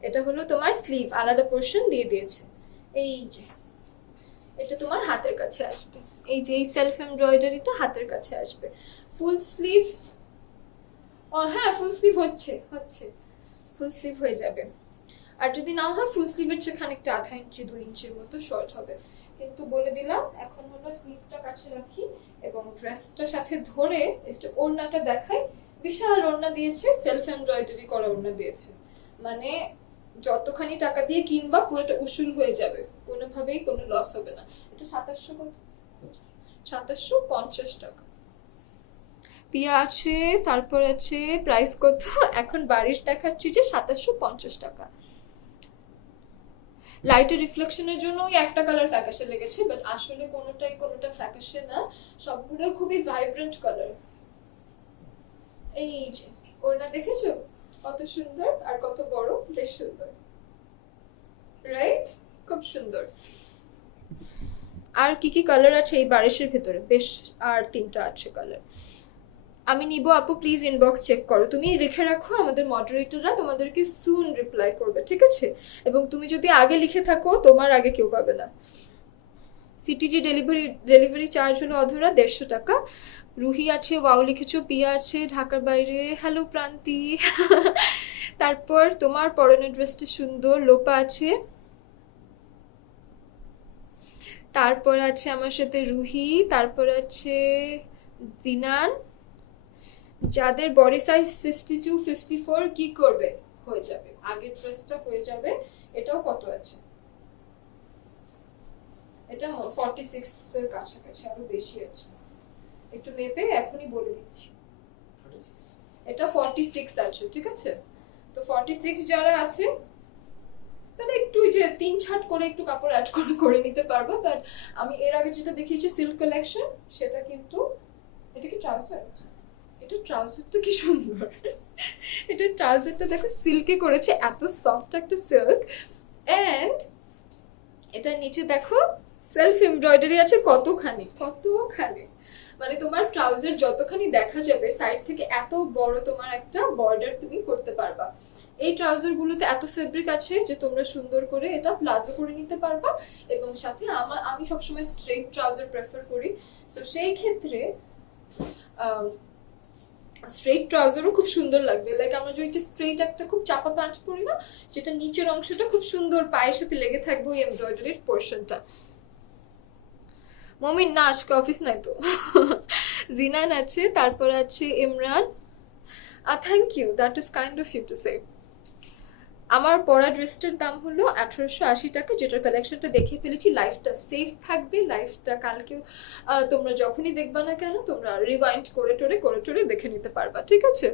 এটা হলো তোমার স্লিভ, আলাদা পোর্শন দিয়ে দিয়েছে। এই যে এটা তোমার হাতের কাছে আসবে, এই যে এই সেলফ এমব্রয়ডারিটা হাতের কাছে আসবে। ফুল স্লিভ, হ্যাঁ ফুল স্লিভ হচ্ছে, ফুল স্লিভ হয়ে যাবে। আর যদি না হয় ফুল স্লিভের চেয়ে খানিকটা আধা ইঞ্চি 2 ইঞ্চির মতো শর্ট হবে। কিন্তু বলে দিলাম এখন হলো স্লিভটা কাছে রাখি এবং ড্রেসটার সাথে ধরে একটু ওড়নাটা দেখাই। বিশাল ওড়না দিয়েছে, সেলফ এমব্রয়ডারি করা ওড়না দিয়েছে, মানে যতখানি টাকা দিয়ে কিনবা পুরোটা উসুল হয়ে যাবে, কোনোভাবেই কোনো লস হবে না। এটা 2750 টাকা। পিয়া আছে, তারপর আছে প্রাইস কত? এখন বারিশ দেখাচ্ছি যে 2750 টাকা। লাইটের রিফ্লেকশনের জন্য ওই একটা কালার ফ্যাকাশে লেগেছে, বাট আসলে কোনোটা ফ্যাকাশে না, সবগুলো খুবই ভাইব্রেন্ট কালার। এই যে ওড়না দেখেছো কত সুন্দর আর কত বড়, বেশ সুন্দর, রাইট? খুব সুন্দর। আর কি কি কালার আছে এই বারিশের ভেতরে? বেশ আর 3টা আছে কালার। আমি নিব আপু, প্লিজ ইনবক্স চেক করো। তুমি লিখে রাখো, আমাদের মডারেটররা তোমাদেরকে সুন রিপ্লাই করবে, ঠিক আছে? এবং তুমি যদি আগে লিখে থাকো তোমার আগে কেউ পাবে না। সিটিজি ডেলিভারি চার্জ হলো অধরা 150 টাকা। রুহি আছে, ওয়াও লিখেছো। পিয়া আছে ঢাকার বাইরে, হ্যালো প্রান্তি। তারপর তোমার পরনের ড্রেসটা সুন্দর। লোপা আছে, তারপর আছে আমার সাথে রুহি, তারপর আছে দিনান। যাদের বডি সাইজ 52 54 কি করবে? হয়ে যাবে, আগের ড্রেসটা হয়ে যাবে। এটাও কত আছে? এটা 46 এর কাছাকাছি, আরো বেশি আছে। একটু মেপে এখনই বলে দিচ্ছি। এটা 46 আছে, ঠিক আছে? তো 46 যারা আছে তাহলে একটু যে 3 ছাট করে একটু কাপড় অ্যাড করে নিতে পারবা। বাট আমি এর আগে যেটা দেখিয়েছি সিল্ক কালেকশন, সেটা কিন্তু, এটা কি ট্রাউজার? এটা ট্রাউজারটা কি সুন্দর। এটা ট্রাউজারটা দেখো সিল্কে করেছে, এত সফট একটা সিল্ক। এন্ড এটা নিচে দেখো সেলফ এমব্রয়ডারি আছে কতখানি, মানে তোমার ট্রাউজার যতখানি দেখা যাবে সাইড থেকে এত বড় তোমার একটা বর্ডার তুমি করতে পারবা। এই ট্রাউজার গুলোতে এত ফেব্রিক আছে যে তোমরা সুন্দর করে এটা প্লাজো করে নিতে পারবা। এবং সাথে আমি সবসময় স্ট্রেট ট্রাউজার প্রেফার করি, তো সেই ক্ষেত্রে স্ট্রেট ট্রাউজারও খুব সুন্দর লাগবে। লাইক আমরা যদি স্ট্রেট একটা খুব চাপা প্যান্ট পরি না, যেটা নিচের অংশটা খুব সুন্দর পায়ের সাথে লেগে থাকবে ওই এমব্রয়ডারির পোর্শনটা। মমিন না আজকে অফিস নাই তো। জিনান আছে, তারপর আছে Imran. Thank you, that is kind of you to say. আমার পরা ড্রেসটার দাম হলো 1880 টাকা, যেটার কালেকশনটা দেখে ফেলেছি। লাইফটা সেফ থাকবে, লাইফটা কালকেও তোমরা যখনই দেখবা না কেন তোমরা রিওয়াইন্ড করে টোরে দেখে নিতে পারবা, ঠিক আছে?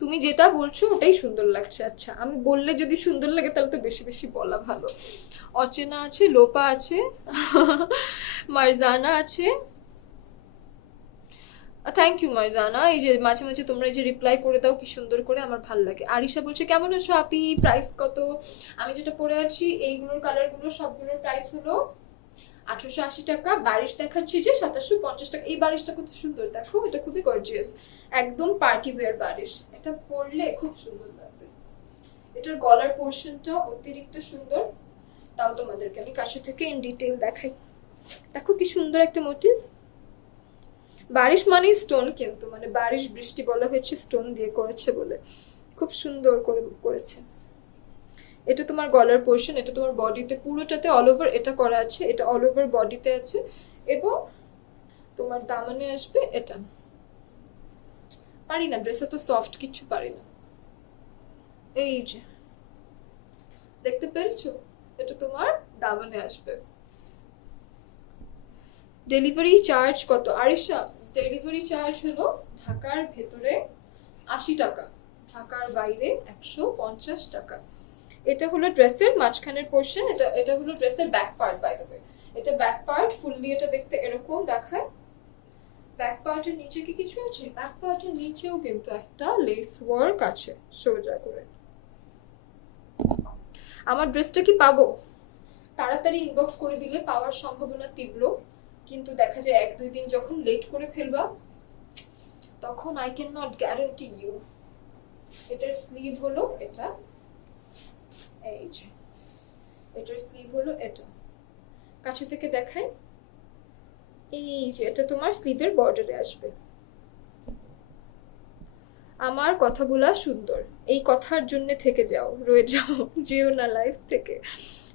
তুমি যেটা বলছো ওটাই সুন্দর লাগছে। আচ্ছা, আমি বললে যদি সুন্দর লাগে তাহলে তো বেশি বেশি বলা ভালো। অচেনা আছে, লোপা আছে, মারজানা আছে। থ্যাংক ইউ মারজানা, এই যে মাঝে মাঝে তোমরা এই যে রিপ্লাই করে দাও কি সুন্দর করে, আমার ভালো লাগে। আরিশা বলছে কেমন আছো আপি, প্রাইস কত? আমি যেটা পরে আছি এইগুলোর কালারগুলো সবগুলোর প্রাইস হলো 1880 টাকা। বারিশ দেখাচ্ছি যে 2750 টাকা। এই বারিশটা কত সুন্দর দেখো, এটা খুবই গর্জিয়াস, একদম পার্টি ওয়্যার বারিশ। এটা পরলে খুব সুন্দর লাগবে। এটার গলার পোর্শনটা অতিরিক্ত সুন্দর, তাও তোমাদেরকে আমি কাছে থেকে ইন ডিটেইল দেখাই। দেখো কি সুন্দর একটা মোটিভ। বারিশ মানে স্টোন, কিন্তু মানে বারিশ বৃষ্টি বলা হয়েছে স্টোন দিয়ে করেছে বলে, খুব সুন্দর করে করেছে। এটা তোমার গলার পোর্শন, এটা তোমার বডিতে পুরোটাতে অল ওভার এটা করা আছে, এটা অল ওভার বডিতে আছে, এবং তোমার দামানে আসবে এটা। পারি না, ড্রেসে তো সফট কিছু পারি না। এই যে দেখতে পেরেছো, এটা তোমার দামানে আসবে। ডেলিভারি চার্জ কত আরিশা? ডেলিভারি চার্জ হলো ঢাকার ভেতরে 80 টাকা, ঢাকার বাইরে 150 টাকা। এটা হলো ড্রেসের মাঝখানের পোর্শন, এটা হলো ড্রেসের back part by the way. এটা ব্যাক পার্ট, ফুললি এটা দেখতে এরকম দেখায়। ব্যাক পার্টের নিচে কি কিছু আছে? ব্যাক পার্টের নিচেও কিন্তু একটা লেস ওয়ার্ক আছে সোজা করে। আমার ড্রেসটা কি পাবো? তাড়াতাড়ি ইনবক্স করে দিলে পাওয়ার সম্ভাবনা তীব্র, কিন্তু দেখা যায় 1-2 দিন যখন লেট করে ফেলবা তখন I can not guarantee you. এটার স্লিভ হলো এটা, এই যে এটার স্লিভ হলো এটা, কাছে থেকে দেখাই। এই যে এটা তোমার স্লিভের বর্ডারে আসবে। আমার কথাগুলা সুন্দর, এই কথার জন্য থেকে যাও, রয়ে যাও, যেও না লাইফ থেকে।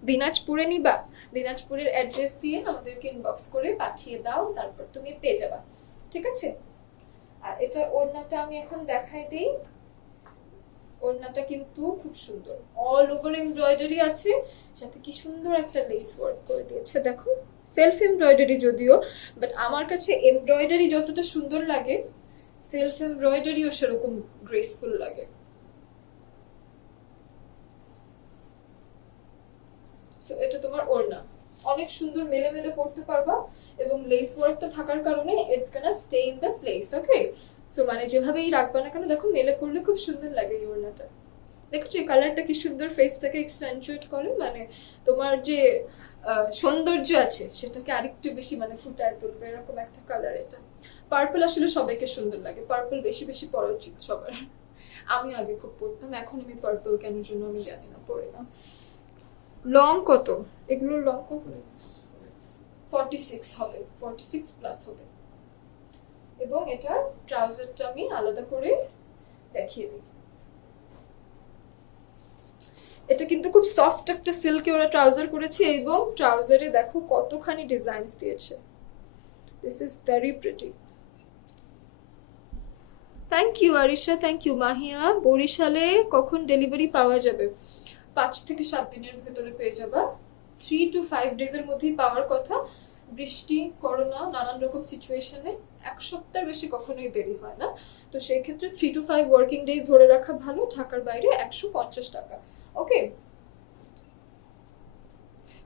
দিনাজপুরে নিবা, দিনাজপুরের অ্যাড্রেস দিয়ে আমাদেরকে ইনবক্স করে পাঠিয়ে দাও, তারপর তুমি পেয়ে যাবা, ঠিক আছে? আর এটার ওড়নাটা আমি এখন দেখাই দিই। ওড়নাটা কিন্তু খুব সুন্দর, অল ওভার এমব্রয়ডারি আছে, সাথে কি সুন্দর একটা লেস ওয়ার্ক করে দিয়েছে। দেখো সেলফ এমব্রয়ডারি যদিও, বাট আমার কাছে এমব্রয়ডারি যতটা সুন্দর লাগে সেলফ এমব্রয়ডারিও সেরকম গ্রেসফুল লাগে। সো এটা তোমার ওড়না, অনেক সুন্দর মেলে মেলে পড়তে পারবা, এবং লেস ওয়ার্কটা থাকার কারণে it's gonna stay in the place. Okay, so মানে যেভাবেই রাখবা না কেন, দেখো মেলে পড়লে খুব সুন্দর লাগে এই ওড়নাটা। দেখছো এই কালারটা কি সুন্দর ফেসটাকে এক্সটেনচুয়েট করে, মানে তোমার যে সৌন্দর্য আছে সেটাকে আরেকটু বেশি মানে ফুটায় তুলবে, এরকম একটা কালার এটা। পার্পল আসলে সবাইকে সুন্দর লাগে, পার্পল বেশি বেশি পরা উচিত সবার। আমি আগে খুব পরতাম, এখন আমি পার্পল কেন জন্য আমি জানি না, পরে না। লং কত এগুলোর? লং কত? 46 হবে, 46 প্লাস হবে। এবং এটার ট্রাউজারটা আমি আলাদা করে দেখিয়ে দিই। এটা কিন্তু খুব সফট একটা সিল্কে ওরা ট্রাউজার করেছে, এবং ট্রাউজারে দেখো কতখানি ডিজাইনস দিয়েছে। This is very pretty. Thank you Arisha, thank you Mahiya. বরিশালে কখন ডেলিভারি পাওয়া যাবে? 5 থেকে 7 দিনের ভেতরে পেয়ে যাবা, 3 to 5 ডেজের মধ্যেই পাওয়ার কথা। বৃষ্টি, করোনা, নানান রকম সিচুয়েশনে 1 সপ্তাহের বেশি কখনোই দেরি হয় না, তো সেই ক্ষেত্রে 3 to 5 ওয়ার্কিং ডেজ ধরে রাখা ভালো। ঢাকার বাইরে 150 টাকা। ওকে,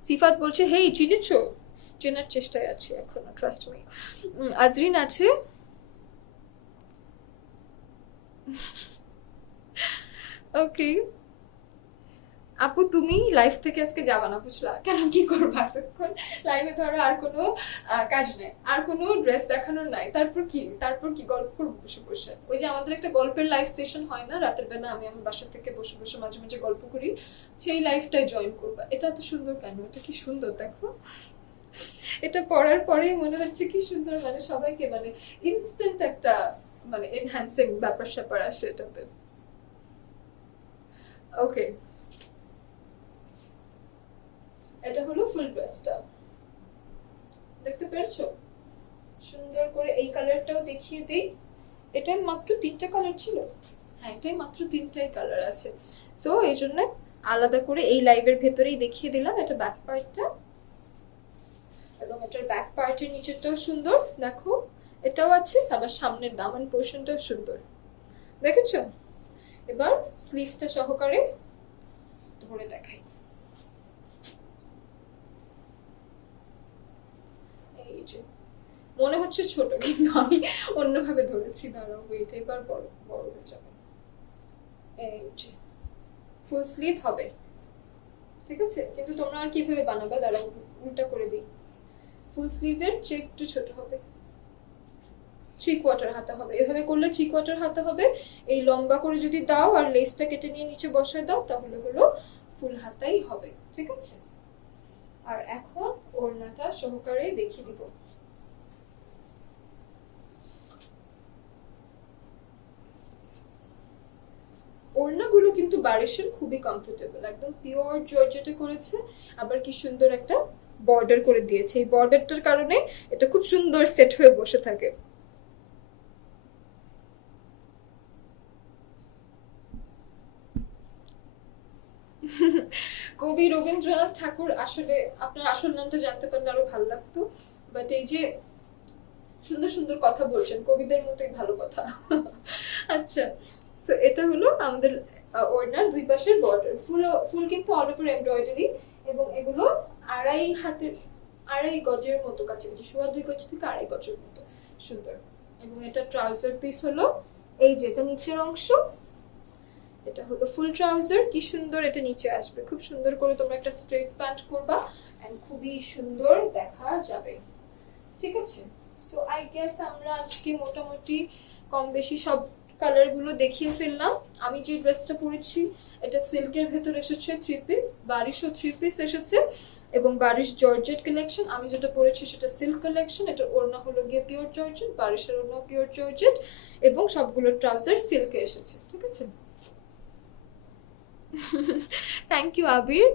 সিফাত বলছে হেই চিনেছো? চেনার চেষ্টায় আছি এখনো, ট্রাস্ট মি। আজরিন আছে। ওকে আপু, তুমি লাইফ থেকে আজকে যাবা না বুঝলা? কেন, কি করবা এতক্ষণ লাইভে? ধরো আর কোনো কাজ নেই, আর কোনো ড্রেস দেখানোর নাই, তারপর কি গল্প করবো বসে বসে? ওই যে আমাদের একটা গল্পের লাইভ সেশন হয় না রাতের বেলা, আমি আমার বাসা থেকে বসে বসে মাঝে মাঝে গল্প করি, সেই লাইফটাই জয়েন করবা। এটা এত সুন্দর কেন? এটা কি সুন্দর দেখো, এটা পড়ার পরেই মনে হচ্ছে কি সুন্দর, মানে সবাইকে মানে ইনস্ট্যান্ট একটা মানে এনহ্যান্সিং ব্যাপার স্যাপার আসে এটাতে। ওকে, এটা হলো ফুল ড্রেসটা, দেখতে পেরেছো? সুন্দর করে এই কালারটাও দেখিয়ে দিই। এটা মাত্র 3টা কালার ছিল, হ্যাঁ এটাই মাত্র 3টাই কালার আছে, সো এই জন্য আলাদা করে এই লাইভের ভেতরেই দেখিয়ে দিলাম। এটা ব্যাক পার্টটা, এবং এটার ব্যাক পার্টের নিচেরটাও সুন্দর দেখো, এটাও আছে, আবার সামনের দামান পোর্শনটাও সুন্দর, দেখেছো? এবার স্লিভটা সহকারে ধরে দেখাই। এই যে মনে হচ্ছে ছোট, কিন্তু আমি অন্যভাবে ধরেছি, দাঁড়াও ওয়েট, এবার বড় বড় হয়ে যাবে। এই যে ফুল স্লিভ হবে, ঠিক আছে? কিন্তু তোমরা আর কিভাবে বানাবে, দাঁড়াও উল্টা করে দিই। ফুল স্লিভের চেয়ে একটু ছোট হবে, 3/4 হাতা হবে। এভাবে করলে 3/4 হাতা হবে। এই লম্বা করে যদি দাও আর লেসটা কেটে নিয়ে নিচে বসায় দাও, তাহলে হলো ফুল হাতাই হবে, ঠিক আছে? আর এখন ওড়নাটা সহকারে দেখিয়ে দিব। ওড়নাগুলো কিন্তু বারিশের খুবই কমফোর্টেবল, একদম পিওর জর্জেটে করেছে, আবার কি সুন্দর একটা বর্ডার করে দিয়েছে। এই বর্ডারটার কারণে এটা খুব সুন্দর সেট হয়ে বসে থাকে। কবি রবীন্দ্রনাথ ঠাকুর, আসলে আপনার আসল নামটা জানতে পারলে আরো ভালো লাগতো, বাট এই যে সুন্দর সুন্দর কথা বলছেন, কবিদের মতোই ভালো কথা। আচ্ছা, সো এটা হলো আমাদের ওড়নার দুই পাশের বর্ডার। ফুল ফুল কিন্তু অল ওভার এমব্রয়ডারি, এবং এগুলো আড়াই হাতের, আড়াই গজের মতো কাছাকাছি, 2.25 গজ থেকে আড়াই গজের মতো সুন্দর। এবং এটা ট্রাউজার পিস হলো এই যে, এটা নিচের অংশ, এটা হলো ফুল ট্রাউজার। কি সুন্দর এটা নিচে আসবে, খুব সুন্দর করে তোমরা একটা স্ট্রেট প্যান্ট করবা এন্ড খুবই সুন্দর দেখা যাবে। ঠিক আছে, সো আই গেস আমরা আজকে মোটামুটি কম বেশি সব কালার গুলো দেখিয়ে ফেললাম। আমি যে ড্রেসটা পরেছি এটা সিল্কের ভেতর এসেছে 3 পিস, বারিশও 3 পিস এসেছে, এবং বারিশ জর্জেট কালেকশন। আমি যেটা পরেছি সেটা সিল্ক কালেকশন, এটা ওড়না হলো গিয়ে পিওর জর্জেট, বারিশের ওড়না পিওর জর্জেট, এবং সবগুলো ট্রাউজার সিল্কে এসেছে। ঠিক আছে, থ্যাংক ইউ আবির।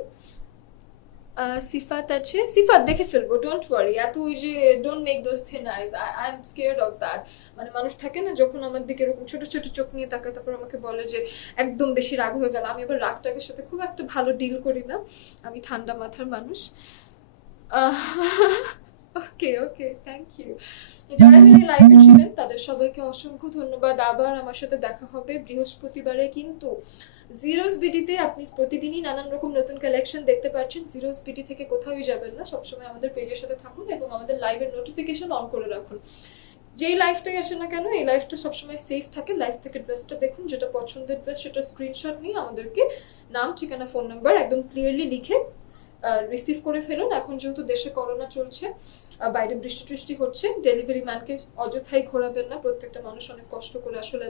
সিফাত আছে, সিফাত দেখে ফেলবো, ডোন্ট ওয়ারি। এত ওই যে don't make those thin eyes, I am scared of that. মানে মানুষ থাকে না যখন আমার দিকে এরকম ছোট ছোট চোখ নিয়ে তাকায়, তারপর আমাকে বলে যে একদম বেশি রাগ হয়ে গেল। আমি আবার রাগটাকের সাথে খুব একটা ভালো ডিল করি না, আমি ঠান্ডা মাথার মানুষ। ওকে ওকে, থ্যাংক ইউ। যারা যারা লাইভে ছিলেন তাদের সবাইকে অসংখ্য ধন্যবাদ। আবার আমার সাথে দেখা হবে বৃহস্পতিবারে, কিন্তু জিরোস বিডিতে আপনি প্রতিদিনই নানান রকম নতুন কালেকশন দেখতে পাচ্ছেন। জিরোস বিডি থেকে কোথাওই যাবেন না, সবসময় আমাদের পেজের সাথে থাকুন এবং আমাদের লাইভের নোটিফিকেশন অন করে রাখুন। যেই লাইভটাই আসে না কেন, এই লাইভটা সবসময় সেফ থাকে। লাইভ থেকে ড্রেসটা দেখুন, যেটা পছন্দের ড্রেস সেটা স্ক্রিনশট নিয়ে আমাদেরকে নাম, ঠিকানা, ফোন নাম্বার একদম ক্লিয়ারলি লিখে রিসিভ করে ফেলুন। এখন যেহেতু দেশে করোনা চলছে, বাইরে বৃষ্টি টৃষ্টি হচ্ছে, ডেলিভারি ম্যানকে অযথাই ঘোরাবেন না। প্রত্যেকটা মানুষ অনেক কষ্ট করে আসলে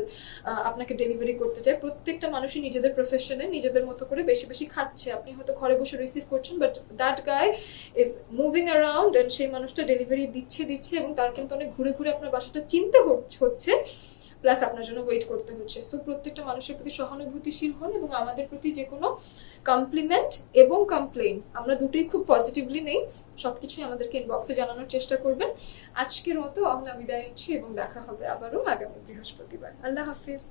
আপনাকে ডেলিভারি করতে চায়। প্রত্যেকটা মানুষই নিজেদের প্রফেশনে নিজেদের মতো করে বেশি বেশি খাটছে। আপনি হয়তো ঘরে বসে রিসিভ করছেন, but that guy is moving around and সেই মানুষটা ডেলিভারি দিচ্ছে এবং তার কিন্তু অনেক ঘুরে ঘুরে আপনার বাসাটা চিনতে হচ্ছে, প্লাস আপনার জন্য ওয়েট করতে হচ্ছে। সো প্রত্যেকটা মানুষের প্রতি সহানুভূতিশীল হন, এবং আমাদের প্রতি যে কোনো কমপ্লিমেন্ট এবং কমপ্লেইন আমরা দুটোই খুব পজিটিভলি নেই। সবকিছুই আমাদেরকে ইনবক্সে জানানোর চেষ্টা করবেন। আজকের মতো আমরা বিদায় নিচ্ছি এবং দেখা হবে আবারও আগামী বৃহস্পতিবার। আল্লাহ হাফিজ।